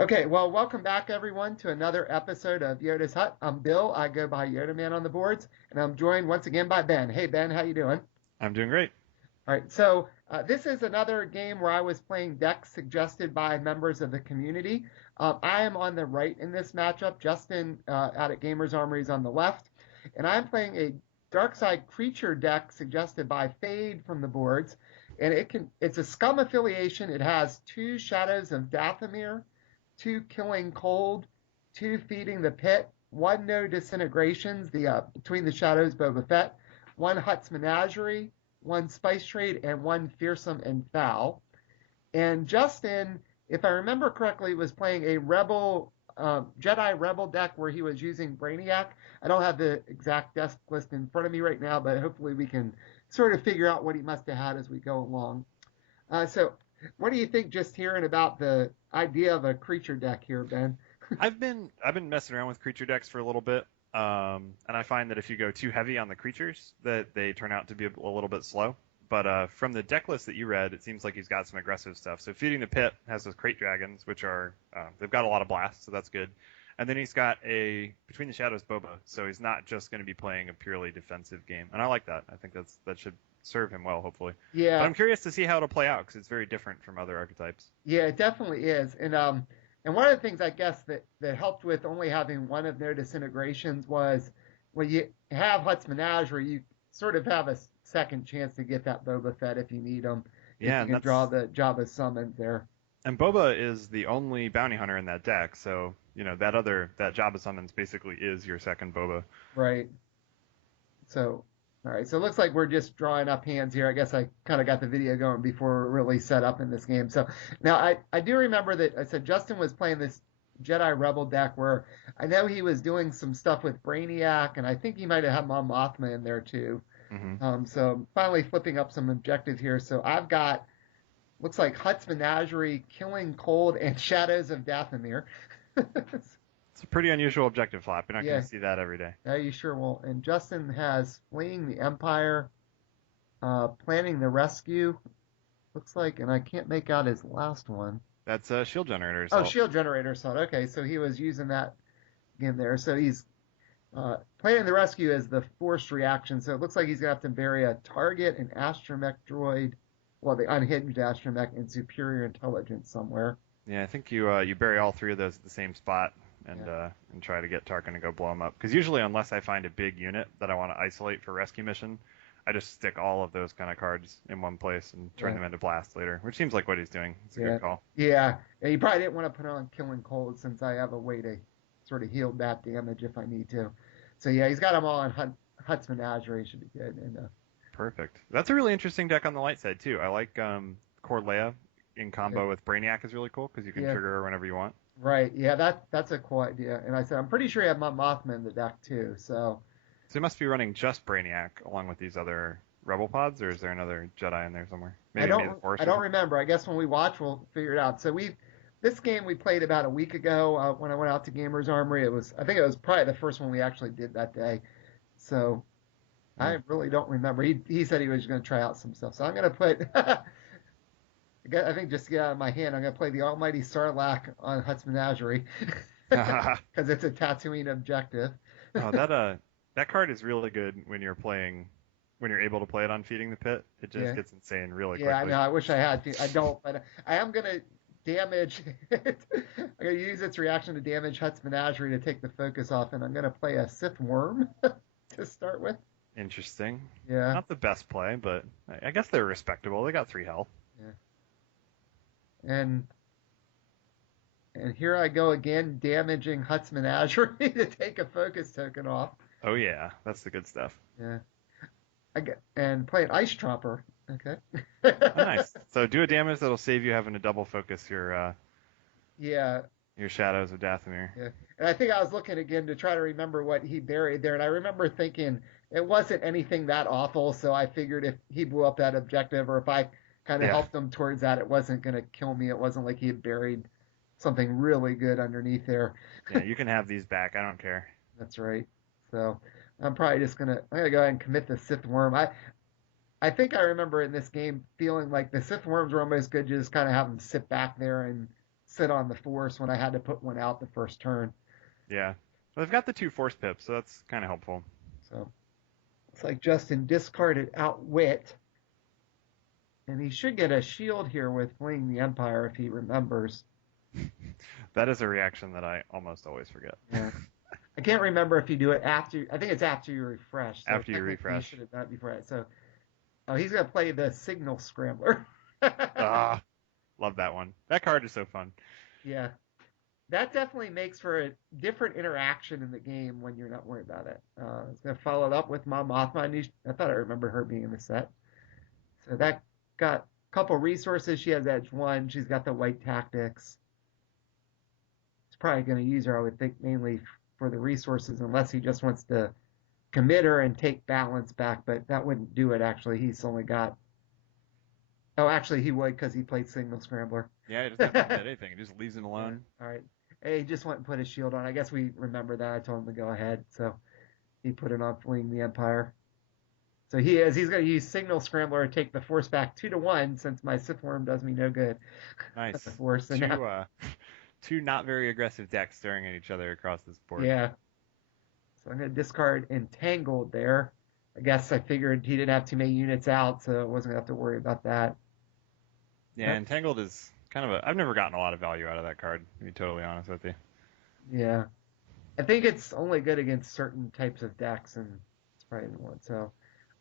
Okay, well, welcome back everyone to another episode of Yoda's Hut. I'm Bill. I go by Yodaman on the boards, and I'm joined once again by Ben. Hey Ben, how you doing? I'm doing great. All right, so this is another game where I was playing decks suggested by members of the community. I am on the right in this matchup. Justin out at Gamers Armory is on the left, and I'm playing a dark side creature deck suggested by Fade from the boards, and it's a Scum affiliation. It has two Shadows of Dathomir, two Killing Cold, two Feeding the Pit, one No Disintegrations, the Between the Shadows Boba Fett, one Hutt's Menagerie, one Spice Trade, and one Fearsome and Foul. And Justin, if I remember correctly, was playing a Rebel Jedi Rebel deck where he was using Brainiac. I don't have the exact desk list in front of me right now, but hopefully we can sort of figure out what he must have had as we go along. So, what do you think just hearing about the idea of a creature deck here, Ben? I've been messing around with creature decks for a little bit, and I find that if you go too heavy on the creatures, that they turn out to be a little bit slow. But from the deck list that you read, it seems like he's got some aggressive stuff. So Feeding the Pit has those crate dragons, which are they've got a lot of blasts, so that's good. And then he's got a Between the Shadows Boba, so he's not just going to be playing a purely defensive game, and I like that. I think that should serve him well, hopefully. But Yeah, I'm curious to see how it'll play out because it's very different from other archetypes. yeah, it definitely is. And one of the things I guess that helped with only having one of No Disintegrations was when you have Hutt's Menagerie, you sort of have a second chance to get that Boba Fett if you need him, if Yeah, you and can draw that's the Jabba summon there. And Boba is the only bounty hunter in that deck, so that Jabba summons basically is your second Boba. Right. So, all right. So it looks like we're just drawing up hands here. I guess I kind of got the video going before we're really set up in this game. So now I do remember that I said Justin was playing this Jedi Rebel deck where I know he was doing some stuff with Brainiac, and I think he might have had Mon Mothma in there too. Hmm. So I'm finally flipping up some objectives here. So I've got looks like Hutt's Menagerie, Killing Cold, and Shadows of Dathomir. It's a pretty unusual objective flop. You're not going Yeah, to see that every day. yeah, you sure won't. And Justin has Fleeing the Empire, Planning the Rescue, looks like, and I can't make out his last one. That's a shield generator Oh, assault. Shield Generator Assault. Okay, so he was using that again there. So he's Planning the Rescue as the forced reaction. So it looks like he's going to have to bury a target, an astromech droid, well, the unhinged astromech, and superior intelligence somewhere. Yeah, I think you bury all three of those at the same spot Yeah. and try to get Tarkin to go blow them up. Because usually, unless I find a big unit that I want to isolate for rescue mission, I just stick all of those kind of cards in one place and turn Yeah. them into blast later, which seems like what he's doing. It's a Yeah. good call. Yeah. And you probably didn't want to put on Killing Cold since I have a way to sort of heal that damage if I need to. So yeah, he's got them all on Hutt's Menagerie. Should be good. And Perfect. That's a really interesting deck on the light side too. I like Corleia in yeah, combo with Brainiac is really cool because you can yeah, trigger her whenever you want. right. Yeah, that's a cool idea. And I said I'm pretty sure you have my Mothman in the deck too. So So they must be running just Brainiac along with these other Rebel pods, or is there another Jedi in there somewhere? Maybe the Force I or don't something. remember. I guess when we watch, we'll figure it out. So this game we played about a week ago when I went out to Gamers Armory. I think it was probably the first one we actually did that day. So Hmm. I really don't remember. He said he was going to try out some stuff. So I'm going to put, I think just to get out of my hand, I'm going to play the Almighty Sarlacc on Hutt's Menagerie because it's a Tatooine objective. Oh, that card is really good when you're able to play it on Feeding the Pit. It just Yeah. gets insane really Yeah, I quickly. know. I wish I had to. I don't, but I am going to damage it. I'm going to use its reaction to damage Hutt's Menagerie to take the focus off, and I'm going to play a Sith Worm to start with. Interesting. Yeah, Not the best play, but I guess they're respectable. They got 3 health. yeah. And here I go again, damaging Hutt's Menagerie to take a focus token off. Oh yeah, that's the good stuff. Yeah. And play an Ice Tromper. Okay. Oh, nice. So do a damage that'll save you having to double focus Yeah, your Shadows of Dathomir. yeah. And I think I was looking again to try to remember what he buried there, and I remember thinking it wasn't anything that awful, so I figured if he blew up that objective or if I kind of Yeah. helped him towards that, it wasn't going to kill me. It wasn't like he had buried something really good underneath there. Yeah, you can have these back. I don't care. That's right. So I'm gonna go ahead and commit the Sith Worm. I think I remember in this game feeling like the Sith Worms were almost good to just kind of have them sit back there and sit on the force when I had to put one out the first turn. Yeah. Well, they've got the 2 force pips, so that's kind of helpful. So it's like Justin discarded Outwit, and he should get a shield here with fleeing the Empire if he remembers. That is a reaction that I almost always forget. Yeah. I can't remember if you do it after. I think it's after you refresh. So After you technically, you refresh. should have done it before that. So, oh, he's gonna play the Signal Scrambler. Ah, love that one. That card is so fun. Yeah, that definitely makes for a different interaction in the game when you're not worried about it. It's gonna follow it up with Mon Mothma. I thought I remember her being in the set. So that got a couple resources. She has Edge 1. She's got the white tactics. He's probably going to use her, I would think, mainly for the resources, unless he just wants to commit her and take balance back. But that wouldn't do it, actually. He's only got. Oh, actually, he would because he played Signal Scrambler. Yeah, he doesn't have to commit anything. He just leaves him alone. All right. Hey, he just went and put his shield on. I guess we remember that. I told him to go ahead. So he put it on fleeing the Empire. So he's going to use Signal Scrambler to take the force back 2-1 since my Sith Worm does me no good. Nice. The force. And now, two not very aggressive decks staring at each other across this board. yeah. So I'm going to discard Entangled there. I guess I figured he didn't have too many units out, so I wasn't going to have to worry about that. Yeah, Entangled is kind of I've never gotten a lot of value out of that card, to be totally honest with you. Yeah. I think it's only good against certain types of decks, and it's probably the one. So,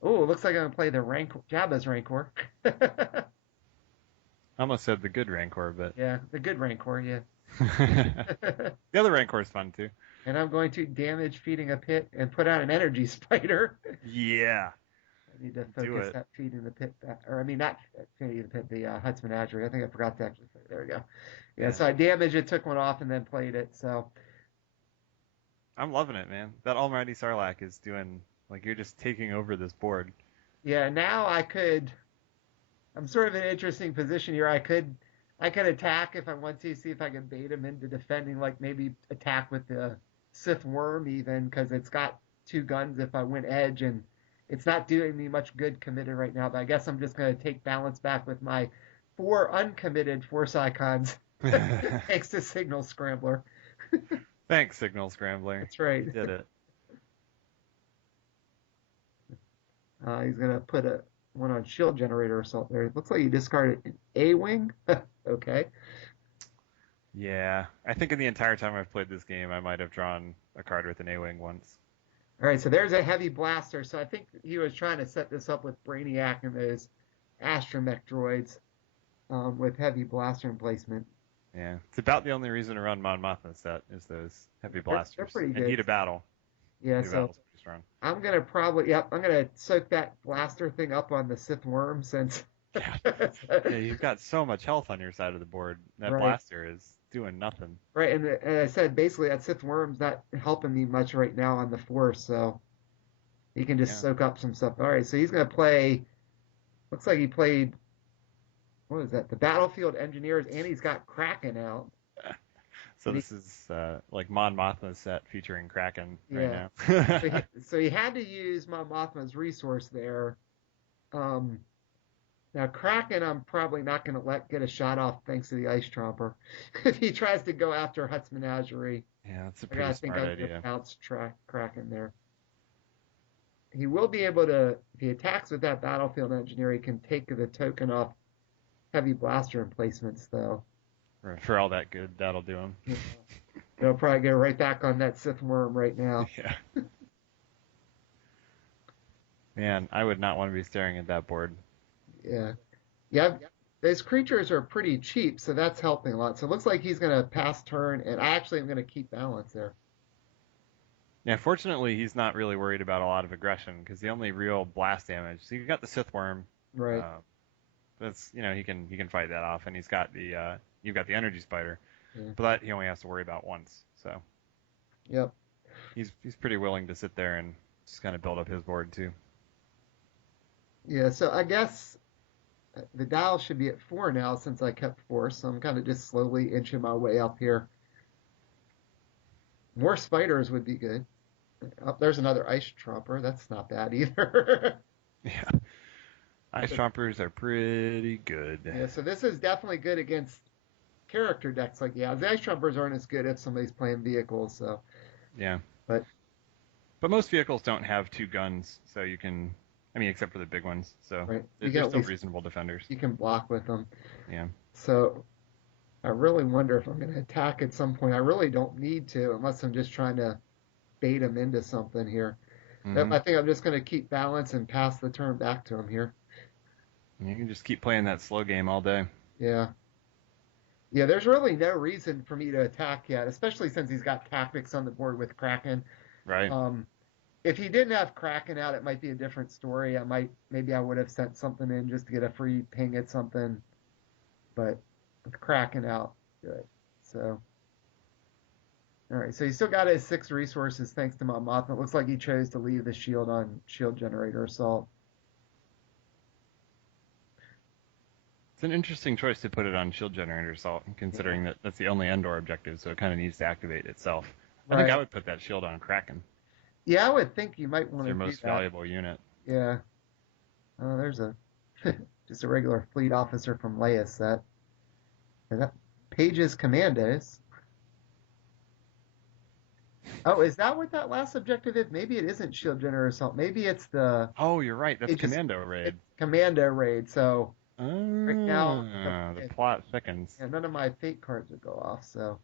oh, it looks like I'm going to play the Jabba's Rancor. I almost said the good Rancor, but... Yeah, the good Rancor, yeah. The other Rancor is fun, too. And I'm going to damage feeding a pit and put out an energy spider. Yeah. I need to focus that feeding the pit back. Or, I mean, not feeding the pit, the Hutt's Menagerie. I think I forgot to actually say. There we go. Yeah, so I damaged it, took one off, and then played it. So I'm loving it, man. That Almighty Sarlacc is doing, like, you're just taking over this board. Yeah, now I'm sort of in an interesting position here. I could attack if I want to, see if I can bait him into defending, like maybe attack with the Sith Worm even, because it's got 2 guns if I win Edge, and it's not doing me much good committed right now, but I guess I'm just going to take balance back with my 4 uncommitted Force Icons. Thanks to Signal Scrambler. Thanks, Signal Scrambler. That's right. You did it. He's going to put one on Shield Generator Assault there. It looks like he discarded an A-Wing. Okay. Yeah. I think in the entire time I've played this game, I might have drawn a card with an A-Wing once. All right, so there's a heavy blaster. So I think he was trying to set this up with Brainiac and those astromech droids with heavy blaster emplacement. Yeah, it's about the only reason to run Mon Mothma set is those heavy blasters. They're pretty good. And heat a battle. Yeah, so battle's pretty strong. I'm gonna I'm gonna soak that blaster thing up on the Sith Worm since. Yeah, you've got so much health on your side of the board. That blaster is doing nothing. Right, and I said basically that Sith Worm's not helping me much right now on the Force, so he can just soak up some stuff. All right, so he's gonna play. Looks like he played. What is that? The Battlefield Engineers, and he's got Kraken out. So this is like Mon Mothma's set featuring Kraken right now. so he had to use Mon Mothma's resource there. Now Kraken, I'm probably not going to let get a shot off thanks to the Ice Tromper. If he tries to go after Hutt's Menagerie, yeah, that's a pretty smart idea. Bounce Kraken there. He will be able to, if he attacks with that Battlefield Engineer, he can take the token off heavy blaster emplacements, though. For all that good, that'll do him. Yeah. He'll probably go right back on that Sith Worm right now. Yeah. Man, I would not want to be staring at that board. Yeah. Yeah. Those creatures are pretty cheap, so that's helping a lot. So it looks like he's going to pass turn, and I actually am going to keep balance there. Yeah, fortunately, he's not really worried about a lot of aggression, because the only real blast damage... So you've got the Sith Worm. Right. That's, he can fight that off, and he's got the... You've got the Energy Spider, but that he only has to worry about once. So, yep, he's pretty willing to sit there and just kind of build up his board too. Yeah, so I guess the dial should be at 4 now since I kept 4, so I'm kind of just slowly inching my way up here. More spiders would be good. Oh, there's another Ice Tromper. That's not bad either. Yeah, Ice Trompers are pretty good. Yeah, so this is definitely good against character decks, like yeah, the ice trumpers aren't as good if somebody's playing vehicles. So, Yeah. but But most vehicles don't have two guns, so you can, I mean, except for the big ones. So right, they're, you can they're at still least reasonable defenders. you can block with them. Yeah. So I really wonder if I'm going to attack at some point. I really don't need to, unless I'm just trying to bait him into something here. Nope, Mm-hmm. I think I'm just going to keep balance and pass the turn back to him here. And you can just keep playing that slow game all day. Yeah. Yeah, there's really no reason for me to attack yet, especially since he's got tactics on the board with Kraken. Right. Um, if he didn't have Kraken out, it might be a different story. Maybe I would have sent something in just to get a free ping at something, but with Kraken out, good. So, all right. So he still got his 6 resources thanks to Mon Mothma. It looks like he chose to leave the shield on Shield Generator Assault. It's an interesting choice to put it on Shield Generator Assault, considering that that's the only Endor objective, so it kind of needs to activate itself. I think I would put that shield on Kraken. Yeah, I would think you might want It's to your do most that. valuable unit. Yeah. Oh, there's a just a regular fleet officer from Leia set. And that Page's Commandos. Oh, is that what that last objective is? Maybe it isn't Shield Generator Assault. Maybe it's the Oh, you're right. That's Page's Commando Raid. Commando Raid. So right now, The plot thickens. yeah, none of my fate cards would go off. So.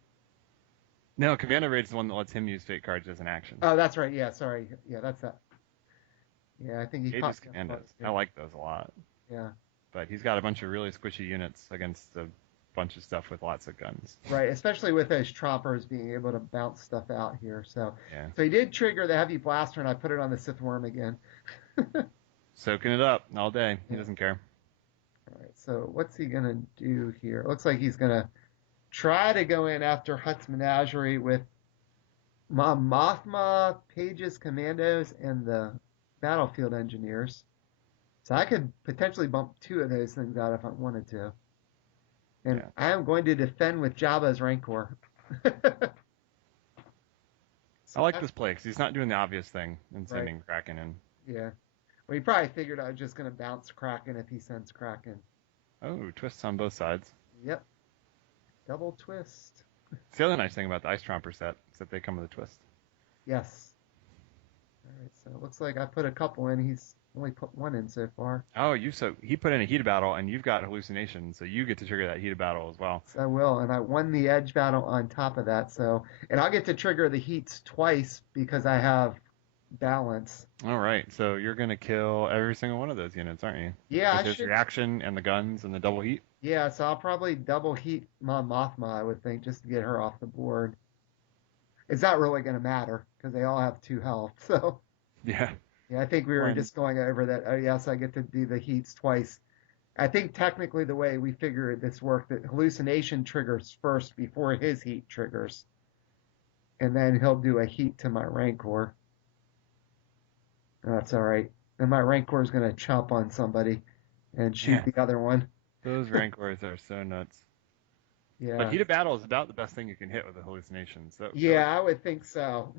No, Commando Raid is the one that lets him use fate cards as an action. Oh, that's right. Yeah, sorry. Yeah, that's that. Yeah, I think he Page's caught Commandos. I like those a lot. Yeah. But he's got a bunch of really squishy units against a bunch of stuff with lots of guns. Right, especially with those troppers being able to bounce stuff out here. So, Yeah. so he did trigger the heavy blaster, and I put it on the Sith worm again. Soaking it up all day. He Yeah. doesn't care. All right, so what's he gonna do here? It looks like he's gonna try to go in after Hutt's Menagerie with Mon Mothma, Page's Commandos, and the Battlefield Engineers. So I could potentially bump 2 of those things out if I wanted to. And Yeah. I am going to defend with Jabba's Rancor. I like this play because he's not doing the obvious thing and sending Kraken in. Yeah. Well, he probably figured I was just going to bounce Kraken if he sends Kraken. Oh, twists on both sides. Yep. Double twist. It's the other nice thing about the Ice Tromper set is that they come with a twist. Yes. All right, so it looks like I put a couple in. He's only put 1 in so far. Oh, he put in a heated battle, and you've got hallucination, so you get to trigger that heated battle as well. So I will, and I won the edge battle on top of that. So, and I'll get to trigger the heats twice because I have balance. All right, so you're gonna kill every single one of those units, aren't you? Yeah, With his reaction and the guns and the double heat. Yeah, so I'll probably double heat Mon Mothma, I would think, just to get her off the board. It's not really going to matter because they all have 2 health. So Yeah. yeah, I think we were just going over that. Oh yes, I get to do the heats twice. I think technically the way we figure this worked, that hallucination triggers first before his heat triggers, and then he'll do a heat to my Rancor. That's all right. And my Rancor is going to chomp on somebody and shoot the other one. Those Rancors are so nuts. Yeah. But heated battle is about the best thing you can hit with a hallucination. So yeah, I would think so.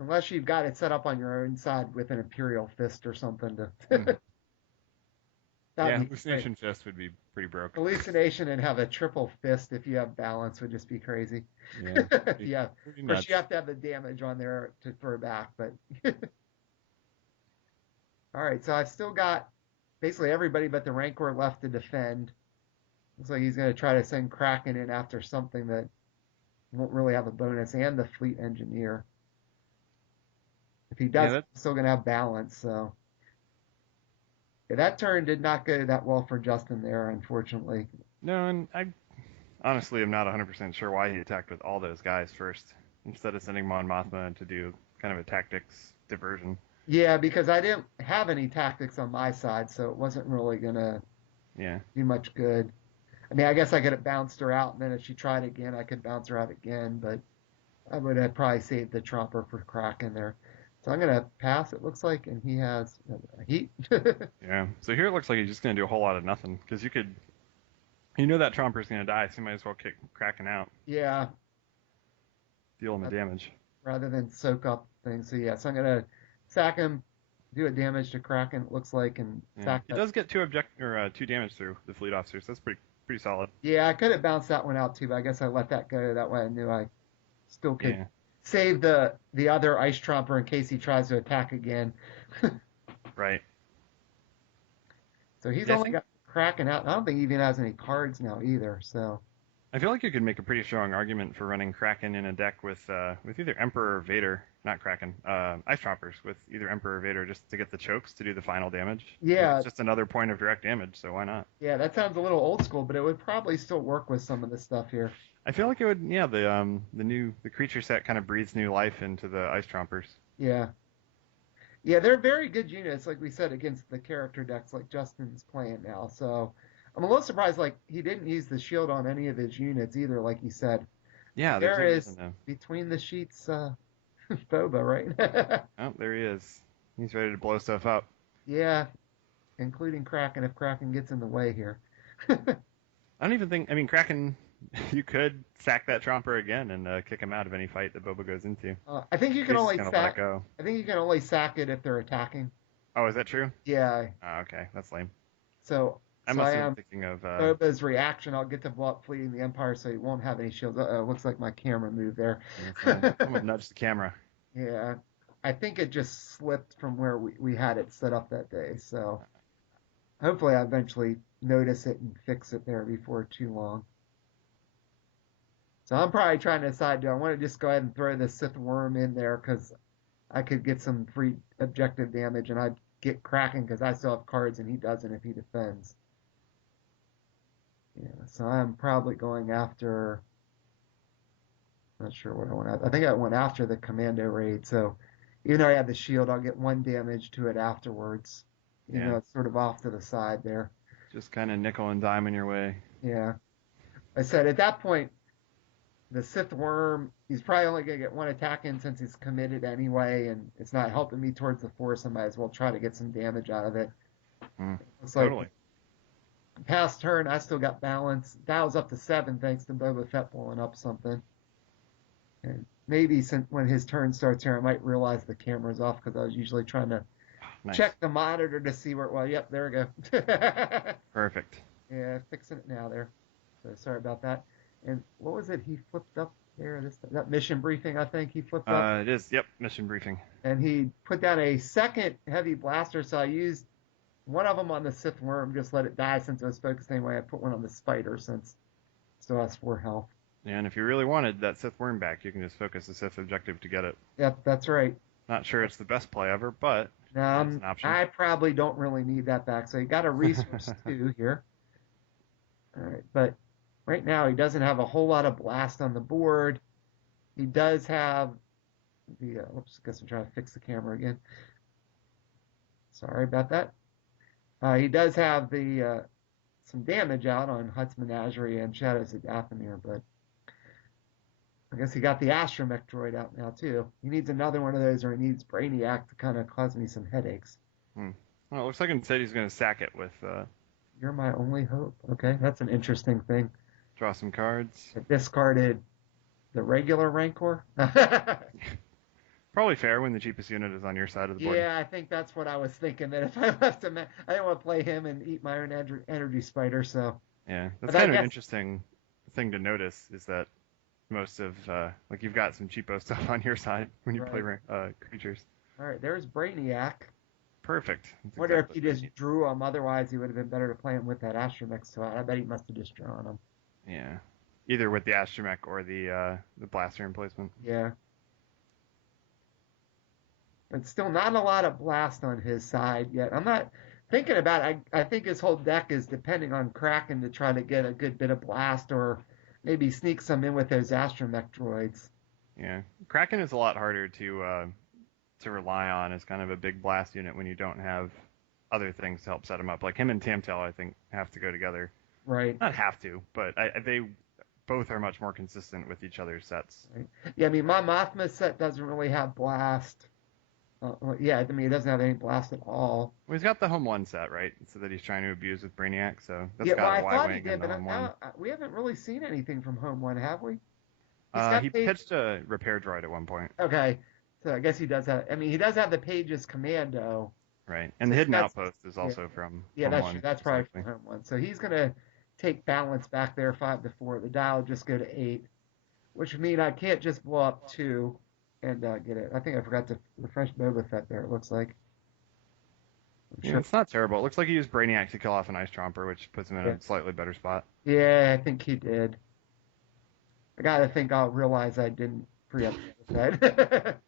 Unless you've got it set up on your own side with an Imperial Fist or something to. Yeah, hallucination fist would be pretty broke. Hallucination and have a triple fist if you have balance would just be crazy. Yeah. Yeah. Of course, you have to have the damage on there to throw back, but. All right, so I've still got basically everybody but the Rancor left to defend. Looks like he's going to try to send Kraken in after something that won't really have a bonus, and the Fleet Engineer. If he does, he's still going to have balance, so. Yeah, that turn did not go that well for Justin there, unfortunately. No, and I honestly am not 100% sure why he attacked with all those guys first, instead of sending Mon Mothma to do kind of a tactics diversion. Yeah, because I didn't have any tactics on my side, so it wasn't really going to do much good. I mean, I guess I could have bounced her out, and then if she tried again, I could bounce her out again, but I would have probably saved the Tromper for Kraken there. So I'm going to pass, it looks like, and he has a heat. Yeah, so here it looks like he's just going to do a whole lot of nothing, because you know that Tromper's going to die, so you might as well kick Kraken out. Yeah. Deal him the damage. Rather than soak up things. So yeah, so I'm going to sack him, do a damage to Kraken, it looks like, and sack He does get 2 damage through the fleet officers. That's pretty pretty solid. Yeah, I could have bounced that one out too, but I guess I let that go. That way I knew I still could Yeah, save the other ice tromper in case he tries to attack again. right. So he's Yeah, I only think got Kraken out. I don't think he even has any cards now either. So I feel like you could make a pretty strong argument for running Kraken in a deck with either Emperor or Vader, not Kraken, Ice Trompers with either Emperor or Vader just to get the chokes to do the final damage. I mean, yeah, it's just another point of direct damage, so why not? yeah, that sounds a little old school, but it would probably still work with some of the stuff here. I feel like it would. Yeah, the creature set kind of breathes new life into the Ice Trompers. Yeah. Yeah, they're very good units, like we said, against the character decks like Justin's playing now. So I'm a little surprised, like, he didn't use the shield on any of his units either, like he said. Yeah, there's There no is reason to. between the sheets, Boba, right? Oh, there he is. He's ready to blow stuff up. Yeah, including Kraken if Kraken gets in the way here. I don't even think. I mean, Kraken. You could sack that Tromper again and kick him out of any fight that Boba goes into. I think you can He's just only gonna let it sack. go. I think you can only sack it if they're attacking. Oh, is that true? Yeah. Oh, okay, that's lame. So I so I must have been am thinking of. Boba's reaction. I'll get to fleeing the Empire, so he won't have any shields. Uh-oh, looks like my camera moved there. Someone nudged the camera. Yeah, I think it just slipped from where we had it set up that day. So hopefully I eventually notice it and fix it there before too long. So I'm probably trying to decide, do I want to just go ahead and throw the Sith Worm in there because I could get some free objective damage and I'd get Kraken because I still have cards and he doesn't if he defends. Yeah, so I'm probably going after, not sure what I went after. I think I went after the Commando raid. So even though I have the shield, I'll get one damage to it afterwards. Even Yeah, though it's sort of off to the side there. just kind of nickel and dime in your way. Yeah. I said at that point, the Sith Worm, he's probably only going to get one attack in since he's committed anyway, and it's not helping me towards the Force. I might as well try to get some damage out of it. It's like Totally. past turn, I still got balance. Dial's up to 7 thanks to Boba Fett blowing up something. And maybe since when his turn starts here, I might realize the camera's off because I was usually trying to Nice. check the monitor to see where. Well, yep, there we go. Perfect. Yeah, fixing it now there. So sorry about that. And what was it he flipped up there? That mission briefing, I think he flipped up. It is. Yep. Mission briefing. And he put down a second heavy blaster, so I used one of them on the Sith Worm, just let it die since it was focused anyway. I put one on the Spider since it still has 4 health. And if you really wanted that Sith Worm back, you can just focus the Sith objective to get it. Yep, that's right. Not sure it's the best play ever, but Now, it's an option. I probably don't really need that back, so he got a resource too here. All right, but right now he doesn't have a whole lot of blast on the board. He does have the, oops, I guess I'm trying to fix the camera again. Sorry about that. He does have the some damage out on Hutt's Menagerie and Shadows of Dathomir, but I guess he got the Astromech droid out now too. He needs another one of those, or he needs Brainiac to kind of cause me some headaches. Well, it looks like instead he's going to sack it with You're my only hope. Okay, that's an interesting thing. draw some cards. I discarded the regular Rancor. Probably fair when the cheapest unit is on your side of the board. Yeah, I think that's what I was thinking. That if I left him, I didn't want to play him and eat my own energy spider. So Yeah, that's But I kind of an guess- interesting thing to notice is that most of like you've got some cheapo stuff on your side when you play creatures. all right, there's Brainiac. Perfect. That's Wonder exactly if he what just I need. drew him. Otherwise, he would have been better to play him with that Astromech. So I bet he must have just drawn him. Yeah, either with the Astromech or the blaster emplacement. Yeah. But still not a lot of blast on his side yet. I'm not thinking about it. I think his whole deck is depending on Kraken to try to get a good bit of blast or maybe sneak some in with those Astromech droids. Yeah, Kraken is a lot harder to rely on as kind of a big blast unit when you don't have other things to help set him up. Like him and Tamtel, I think, have to go together. Right. Not have to, but they both are much more consistent with each other's sets. Right. Yeah, I mean, my Mothma set doesn't really have blast. Yeah, I mean, it doesn't have any blast at all. Well, he's got the home one set, right? So that he's trying to abuse with Brainiac, so that's Yeah, got well, a I thought he Y-Wing did, and the but home one. we haven't really seen anything from Home One, have we? got He page- pitched a repair droid at one point. Okay, so I guess he does have. I mean, he does have the Pages Commando. Right, and the So hidden that's- outpost is also from Yeah, Home that's One, true. That's probably exactly. from Home One. So he's gonna take balance back there 5 to 4. The dial would just go to 8, which would mean I can't just blow up 2 and get it. I think I forgot to refresh Boba Fett there, it looks like. I'm Yeah, sure. it's not terrible. It looks like he used Brainiac to kill off an Ice Tromper, which puts him in Yeah, a slightly better spot. yeah, I think he did. I gotta think I'll realize I didn't free up Boba Fett.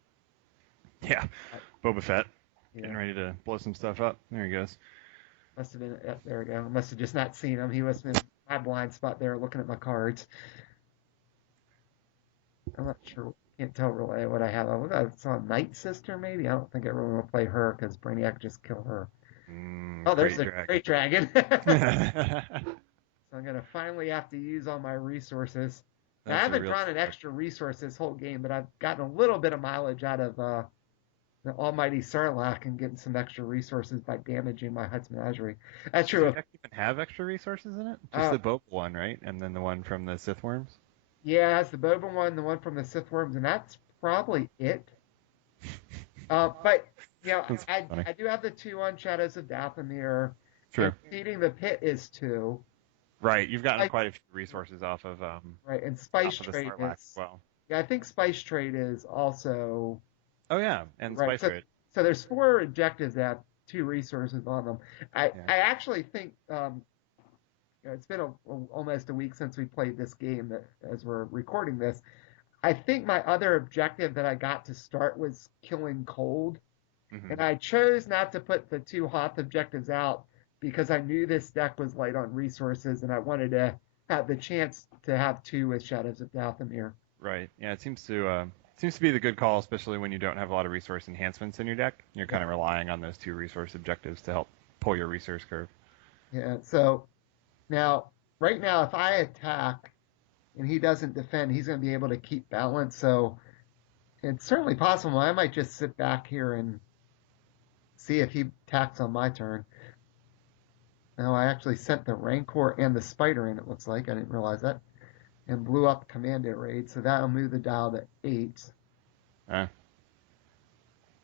Yeah, Boba Fett getting Yeah, ready to blow some stuff up. There he goes. must have been, there we go. I must have just not seen him. He must have been my blind spot there looking at my cards. I'm not sure. Can't tell really what I have. I saw a Night Sister maybe. I don't think I really want to play her because Brainiac just killed her. Oh, there's Great the dragon. Great Dragon. That's So I'm gonna finally have to use all my resources. Now, I a haven't real. drawn an extra resource this whole game, but I've gotten a little bit of mileage out of the Almighty Sarlacc and getting some extra resources by damaging my Hutt's Menagerie. That's Does your true. deck even have extra resources in it? Just Uh, the Boba one, right? And then the one from the Sith worms. yeah, it has the Boba one, the one from the Sith Worms, and that's probably it. But That's funny. I do have the 2 on Shadows of Dathomir, and True. feeding the pit is 2. Right, you've gotten Like, quite a few resources right, and off Spice of the Trade Sarlacc as is well. yeah, I think Spice Trade is also Oh yeah, and right. Spice Trade. So there's 4 objectives that have 2 resources on them. Yeah. I actually think it's been almost a week since we played this game that as we're recording this. I think my other objective that I got to start was killing cold, and I chose not to put the 2 Hoth objectives out because I knew this deck was light on resources, and I wanted to have the chance to have 2 with Shadows of Dathomir. Right. Yeah, it seems to be the good call, especially when you don't have a lot of resource enhancements in your deck. You're kind of relying on those 2 resource objectives to help pull your resource curve. Yeah. So now, right now, if I attack and he doesn't defend, he's going to be able to keep balance. So it's certainly possible. I might just sit back here and see if he attacks on my turn. No, I actually sent the Rancor and the Spider in, it looks like. I didn't realize that. And blew up Commando Raid. So that'll move the dial to 8.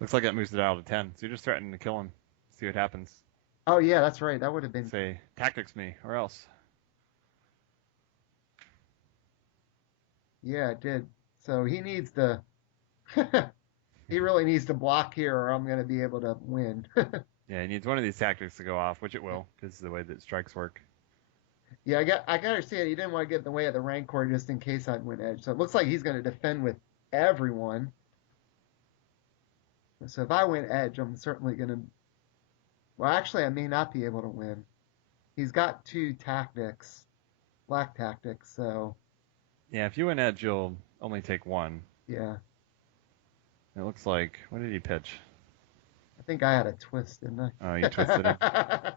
Looks like that moves it out to 10. So you're just threatening to kill him. See what happens. Oh, yeah, that's right. That would have been. Say, tactics me, or else. Yeah, it did. So he needs to. He really needs to block here, or I'm going to be able to win. Yeah, he needs one of these tactics to go off, which it will, because of the way that strikes work. Yeah, I got to understand he didn't want to get in the way of the Rancor just in case I'd win edge. So it looks like he's going to defend with everyone. So if I win edge, I'm certainly going to. Well, actually, I may not be able to win. He's got 2 tactics, black tactics. So Yeah, if you win edge, you'll only take 1. yeah, It looks like, what did he pitch? I think I had a twist, didn't I? Oh, you twisted him. I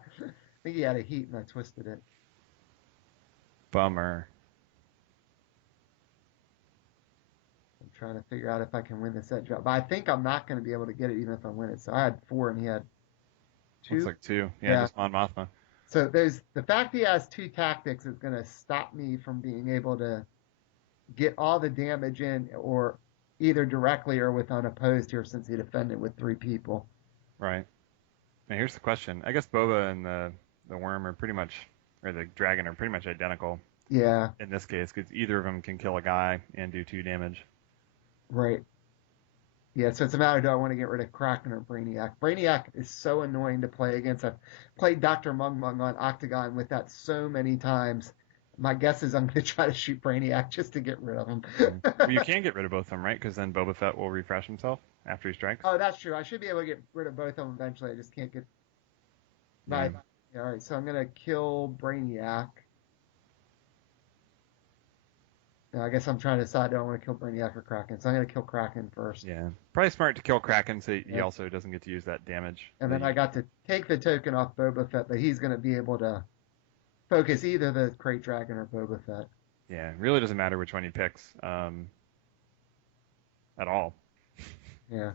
think he had a heat and I twisted it. Bummer. I'm trying to figure out if I can win this edge up. But I think I'm not going to be able to get it even if I win it. So I had 4 and he had 2. Looks like 2. Yeah, Yeah. just Mon Mothma. So there's the fact he has 2 tactics is going to stop me from being able to get all the damage in, or either directly or with unopposed here, since he defended with 3 people. Right. Now here's the question. I guess Boba and the worm are pretty much, or the dragon are pretty much identical Yeah, in this case, because either of them can kill a guy and do 2 damage. right. Yeah, so it's a matter, do I want to get rid of Kraken or Brainiac? Brainiac is so annoying to play against. I've played Dr. Mung Mung on Octagon with that so many times. My guess is I'm going to try to shoot Brainiac just to get rid of him. Well, you can get rid of both of them, right? Because then Boba Fett will refresh himself after he strikes. Oh, that's true. I should be able to get rid of both of them eventually. I just can't get. Right. Yeah, all right, so I'm going to kill Brainiac. Now, I guess I'm trying to decide, do I want to kill Brainiac or Kraken? So I'm going to kill Kraken first. Yeah. Probably smart to kill Kraken so he Yeah. also doesn't get to use that damage. And then I got to take the token off Boba Fett, but he's going to be able to focus either the Krayt Dragon or Boba Fett. Yeah, it really doesn't matter which one he picks at all. Yeah.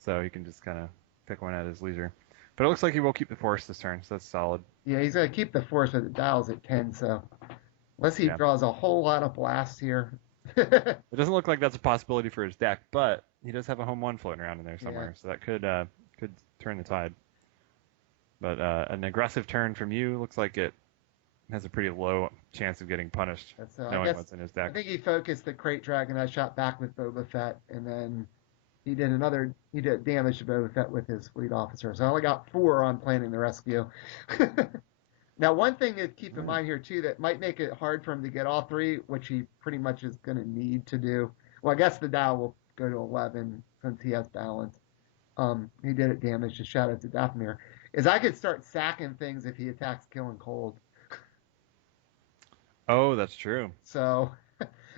So he can just kind of pick one at his leisure. But it looks like he will keep the Force this turn, so that's solid. Yeah, he's going to keep the Force, but the dial's at 10, so unless he draws a whole lot of blasts here. It doesn't look like that's a possibility for his deck, but he does have a home 1 floating around in there somewhere, so that could turn the tide. But an aggressive turn from you looks like it has a pretty low chance of getting punished, So I knowing guess what's in his I deck. think he focused the Crate Dragon I shot back with Boba Fett, and then he did damage to Boba Fett with his fleet officer. So I only got 4 on planning the rescue. Now, one thing to keep in mind here too that might make it hard for him to get all 3, which he pretty much is going to need to do. Well, I guess the dial will go to 11 since he has balance. He did it damage to Shadows of Dathomir. Is I could start sacking things if he attacks killing cold. Oh, that's true. So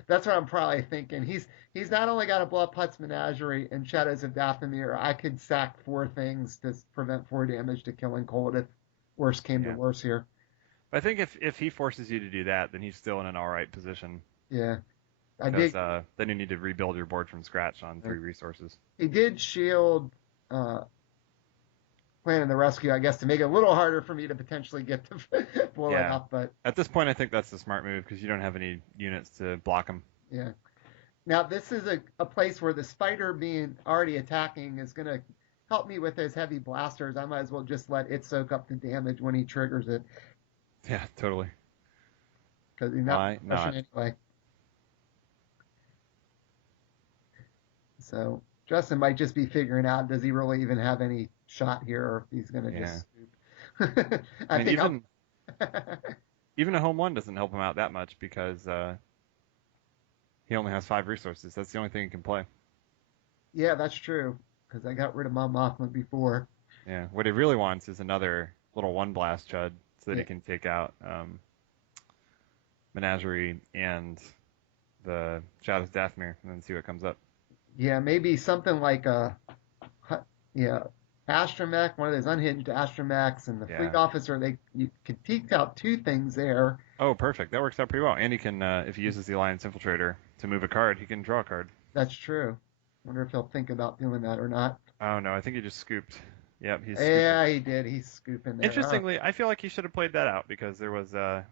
that's what I'm probably thinking. He's not only got a Blood Putz Menagerie and Shadows of Dathomir. I could sack 4 things to prevent 4 damage to killing cold if worse came to Yeah. worse here. I think if he forces you to do that, then he's still in an all right position Yeah, I because did. then you need to rebuild your board from scratch on 3 resources. He did shield planning the rescue, I guess, to make it a little harder for me to potentially get to blow it Yeah. up. But At this point, I think that's the smart move because you don't have any units to block him. yeah. Now this is a place where the spider being already attacking is going to help me with those heavy blasters. I might as well just let it soak up the damage when he triggers it Yeah, totally. because he's not Why pushing not? anyway. So Justin might just be figuring out, does he really even have any shot here, or if he's going to Yeah. just scoop. I mean, think I'm. even a home 1 doesn't help him out that much because he only has 5 resources. That's the only thing he can play. Yeah, that's true. Because I got rid of my Mothman before. Yeah. What he really wants is another little 1 blast chud so that Yeah. he can take out Menagerie and the Shadows of Dathomir and then see what comes up. Yeah, maybe something like yeah, Astromech, one of those unhinged Astromechs, and the Yeah. fleet officer. You could teak out 2 things there. Oh, perfect. That works out pretty well. And he can, if he uses the Alliance Infiltrator to move a card, he can draw a card. That's true. Wonder if he'll think about doing that or not. Oh no, I think he just scooped. Yep, he's scooping. Yeah, he did. He's scooping there. Interestingly, I feel like he should have played that out because there was, I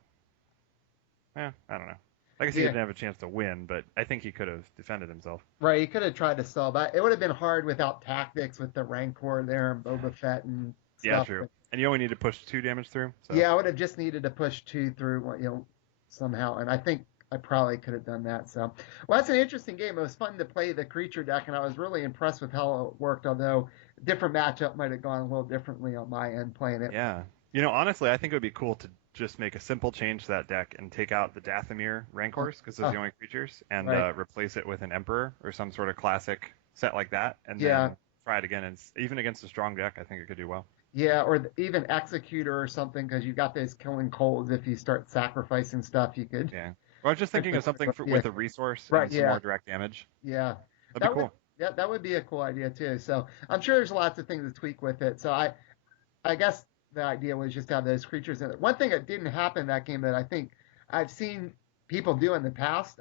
don't know. I guess he Yeah, didn't have a chance to win, but I think he could have defended himself. right. He could have tried to sell, but it would have been hard without tactics with the Rancor there and Boba Fett and Yeah, stuff. true. And you only need to push 2 damage through. So. Yeah, I would have just needed to push 2 through, somehow, and I think I probably could have done that. So, well, that's an interesting game. It was fun to play the creature deck, and I was really impressed with how it worked. Although different matchup might have gone a little differently on my end playing it. Yeah. You know, honestly, I think it would be cool to just make a simple change to that deck and take out the Dathomir Rancors because those are the only creatures, and Right. replace it with an Emperor or some sort of classic set like that, and Yeah. then try it again. And even against a strong deck, I think it could do well. Yeah, or even Executor or something, because you got those killing colds. If you start sacrificing stuff, you could. Yeah. Well, I was just thinking of something Yeah. with a resource Right, and some yeah. more direct damage. Yeah, That'd that be would. cool. Yeah, that would be a cool idea too. So I'm sure there's lots of things to tweak with it. So I guess the idea was just to have those creatures in it. One thing that didn't happen in that game that I think I've seen people do in the past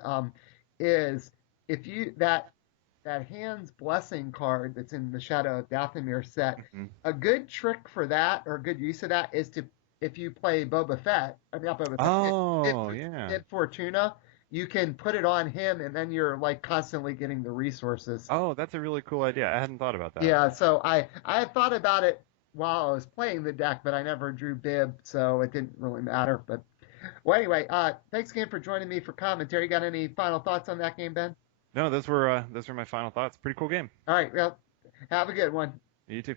is if you that hand's blessing card that's in the Shadow of Dathomir set, Hmm. a good trick for that or a good use of that is to if you play Boba Fett, I mean not Boba Fett, Oh, yeah. Did Fortuna, you can put it on him and then you're like constantly getting the resources. Oh, that's a really cool idea. I hadn't thought about that. Yeah, so I had thought about it while I was playing the deck, but I never drew bib, so it didn't really matter. But well, anyway, thanks again for joining me for commentary. You got any final thoughts on that game, Ben? No, those were my final thoughts. Pretty cool game. All right, well, have a good one. You too.